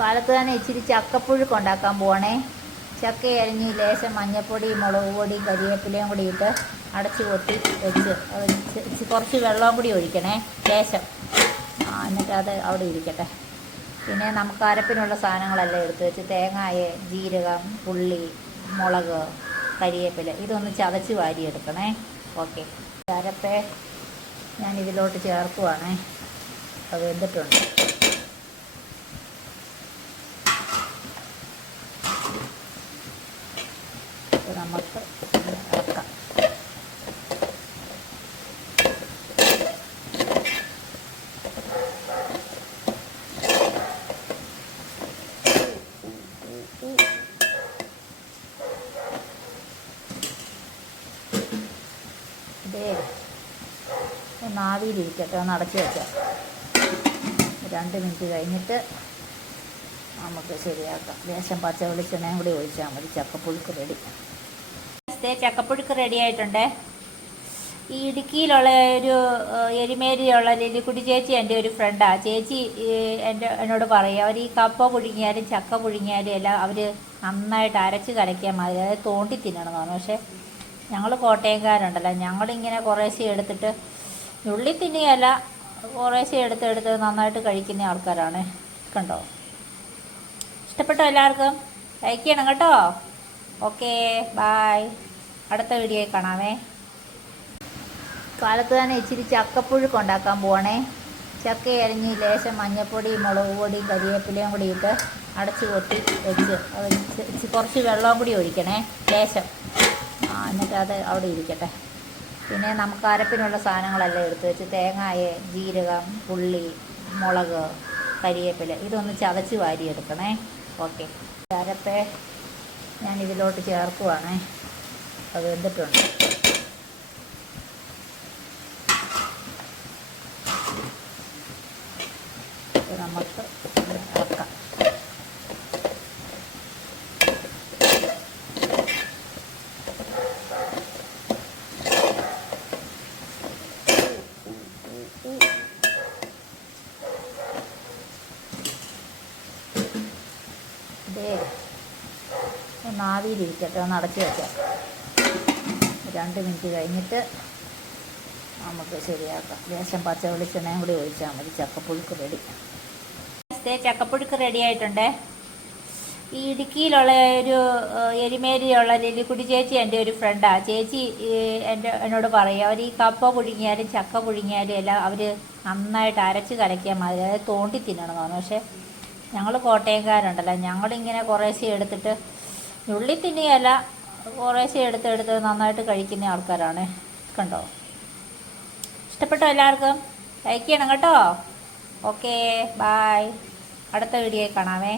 കാലത്ത് തന്നെ ഇച്ചിരി ചക്കപ്പുഴുക്ക് ഉണ്ടാക്കാൻ പോവാണേ. ചക്ക അരിഞ്ഞ് ലേശം മഞ്ഞൾപ്പൊടി, മുളക് പൊടി, കരിവേപ്പിലയും കൂടി ഇട്ട് അടച്ച് കൊത്തി വെച്ച് കുറച്ച് വെള്ളവും കൂടി ഒഴിക്കണേ, ലേശം. എന്നിട്ട് അത് അവിടെ ഇരിക്കട്ടെ. പിന്നെ നമുക്ക് അരപ്പിനുള്ള സാധനങ്ങളെല്ലാം എടുത്ത് വെച്ച് തേങ്ങായ, ജീരകം, ഉള്ളി, മുളക്, കരിവേപ്പില ഇതൊന്ന് ചതച്ച് വാരിയെടുക്കണേ. ഓക്കെ, അരപ്പേ ഞാൻ ഇതിലോട്ട് ചേർക്കുവാണേ. അത് വെന്തിട്ടുണ്ട്. നമുക്ക് ഇറക്കാം. ഇതേ ഒന്ന് ആവിയിലിരിക്കട്ടെ, ഒന്ന് അടച്ച് വെക്കാം. 2 മിനിറ്റ് കഴിഞ്ഞിട്ട് നമുക്ക് ശരിയാക്കാം. ലേശം പച്ച വെളിച്ചെണ്ണയും കൂടി ഒഴിച്ചാൽ മതി. ചക്കപ്പുഴുക്ക് റെഡി. ചക്കപ്പുഴുക്ക് റെഡി ആയിട്ടുണ്ട്. ഈ ഇടുക്കിയിലുള്ള ഒരു എരുമേലിയുള്ള ലില്ലിക്കുട്ടി ചേച്ചി എൻ്റെ ഒരു ഫ്രണ്ടാണ്. ചേച്ചി എന്നോട് പറയും, അവർ ഈ കപ്പ പുഴുങ്ങിയാലും ചക്ക പുഴുങ്ങിയാലും എല്ലാം അവർ നന്നായിട്ട് അരച്ച് കലക്കിയാൽ മതി, അതായത് തോണ്ടി തിന്നണമെന്ന് പറഞ്ഞു. പക്ഷേ ഞങ്ങൾ കോട്ടയംകാരുണ്ടല്ലോ, ഞങ്ങളിങ്ങനെ കുറേശ്ശെ എടുത്തിട്ട് ഉള്ളി തിന്നുകയല്ല, കുറേശ്ശെ എടുത്ത് നന്നായിട്ട് കഴിക്കുന്ന ആൾക്കാരാണ്. കണ്ടോ? ഇഷ്ടപ്പെട്ടോ എല്ലാവർക്കും? ലൈക്ക് ചെയ്യണം കേട്ടോ. Okay, bye. അടുത്ത വീഡിയോയിൽ കാണാമേ. കാലത്ത് തന്നെ ഇച്ചിരി ചക്കപ്പുഴുക്ക് ഉണ്ടാക്കാൻ പോവാണേ. ചക്ക അരിഞ്ഞ് ലേശം മഞ്ഞൾപ്പൊടി, മുളക് പൊടി, കരിവേപ്പിലയും കൂടി ഇട്ട് അടച്ച് കൊത്തി വെച്ച് കുറച്ച് വെള്ളവും കൂടി ഒഴിക്കണേ, ലേശം. എന്നിട്ട് അത് അവിടെ ഇരിക്കട്ടെ. പിന്നെ നമുക്ക് അരപ്പിനുള്ള സാധനങ്ങളെല്ലാം എടുത്ത് വെച്ച് തേങ്ങായ, ജീരകം, ഉള്ളി, മുളക്, കരിവേപ്പില ഇതൊന്ന് ചതച്ച് വാരിയെടുക്കണേ. ഓക്കെ, അരപ്പേ ഞാൻ ഇതിലോട്ട് ചേർക്കുവാണേ. അത് വെന്തിട്ടുണ്ട്. നമുക്ക് ഇറക്കാം. ഇതേ ഒന്ന് ആവിയിലിരിക്കട്ടെ, ഒന്ന് അടച്ച് വയ്ക്കാം. 2 മിനിറ്റ് കഴിഞ്ഞിട്ട് നമുക്ക് ശരിയാക്കാം. ലേശം പച്ച വെളിച്ചെണ്ണയും കൂടി ഒഴിച്ചാൽ മതി. ചക്കപ്പുഴുക്ക് റെഡി. ചക്കപ്പുഴുക്ക് റെഡി ആയിട്ടുണ്ട്. ഈ ഇടുക്കിയിലുള്ള ഒരു എരുമേലിയുള്ള ലില്ലിക്കുട്ടി ചേച്ചി എൻ്റെ ഒരു ഫ്രണ്ടാണ്. ചേച്ചി എന്നോട് പറയും, അവർ ഈ കപ്പ പുഴുങ്ങിയാലും ചക്ക പുഴുങ്ങിയാലും എല്ലാം അവർ നന്നായിട്ട് അരച്ച് കലക്കിയാൽ മതി, അതായത് തോണ്ടി തിന്നണമെന്ന് പറഞ്ഞു. പക്ഷേ ഞങ്ങൾ കോട്ടയംകാരുണ്ടല്ലോ, ഞങ്ങളിങ്ങനെ കുറേശ്ശെ എടുത്തിട്ട് ഉള്ളി തിന്നുകയല്ല, കുറേശ്ശെ എടുത്ത് നന്നായിട്ട് കഴിക്കുന്ന ആൾക്കാരാണ്. കണ്ടോ? ഇഷ്ടപ്പെട്ടോ എല്ലാവർക്കും? ലൈക്ക് ചെയ്യണം കേട്ടോ. Okay, bye. അടുത്ത വീഡിയോയിൽ കാണാമേ.